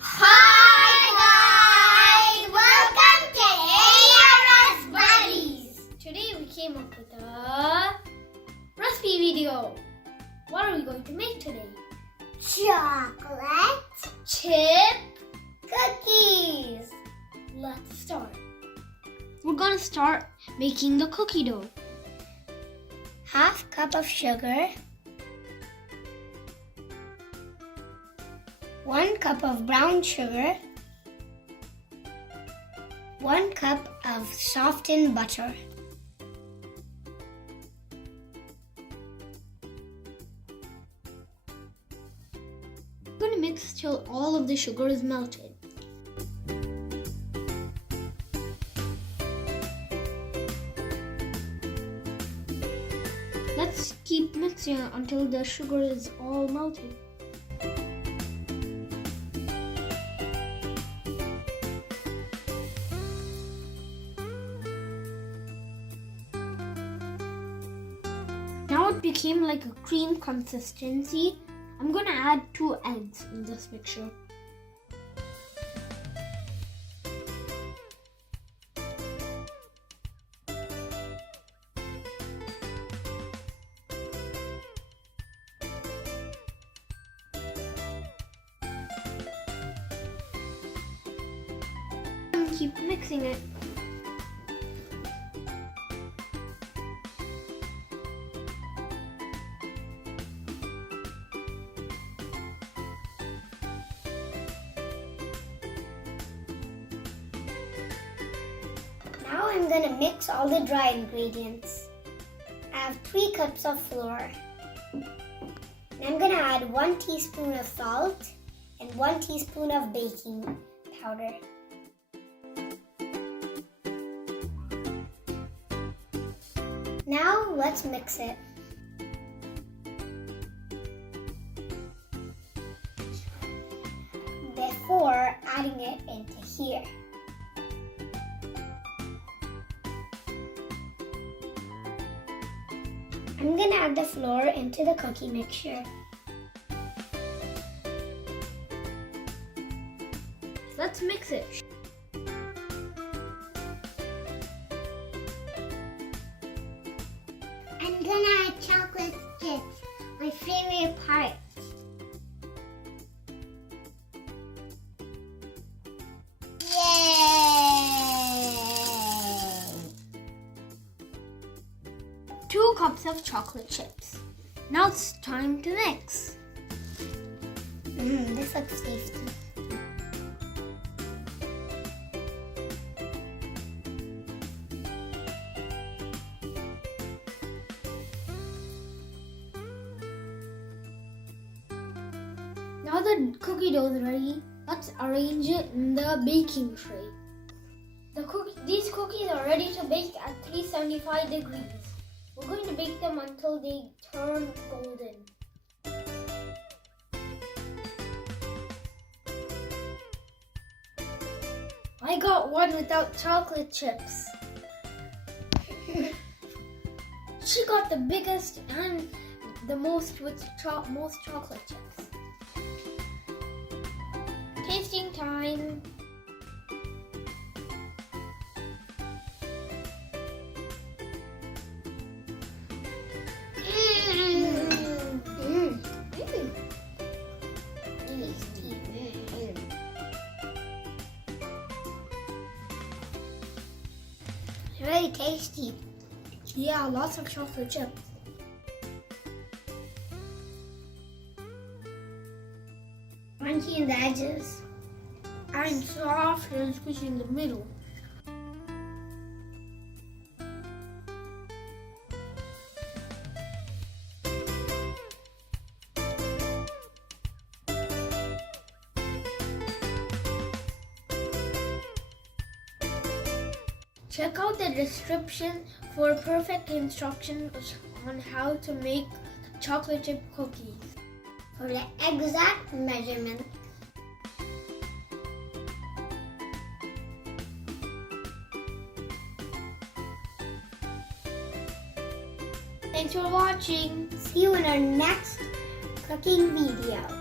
Hi guys! Welcome to ARS Buddies! Today we came up with a recipe video. What are we going to make today? Chocolate Chip cookies. Let's start. We're going to start making the cookie dough. Half cup of sugar. 1 cup of brown sugar. 1 cup of softened butter. We're going to mix till all of the sugar is melted. Let's keep mixing until the sugar is all melted. Now it became like a cream consistency. I'm going to add 2 eggs in this mixture. And keep mixing it. Now I'm going to mix all the dry ingredients. I have 3 cups of flour. And I'm going to add 1 teaspoon of salt and 1 teaspoon of baking powder. Now let's mix it. Before adding it into here. I'm going to add the flour into the cookie mixture. Let's mix it. I'm going to add chocolate chips, my favorite part. Yay! 2 cups of chocolate chips. Now it's time to mix. This looks tasty. Now the cookie dough is ready. Let's arrange it in the baking tray. These cookies are ready to bake at 375 degrees. We're going to bake them until they turn golden. I got one without chocolate chips. She got the biggest and the most with most chocolate chips. Tasting time. Really tasty. Yeah, lots of chocolate chips. Crunchy in the edges. And soft and squishy in the middle. Check out the description for perfect instructions on how to make chocolate chip cookies. For the exact measurement. Thanks for watching. See you in our next cooking video.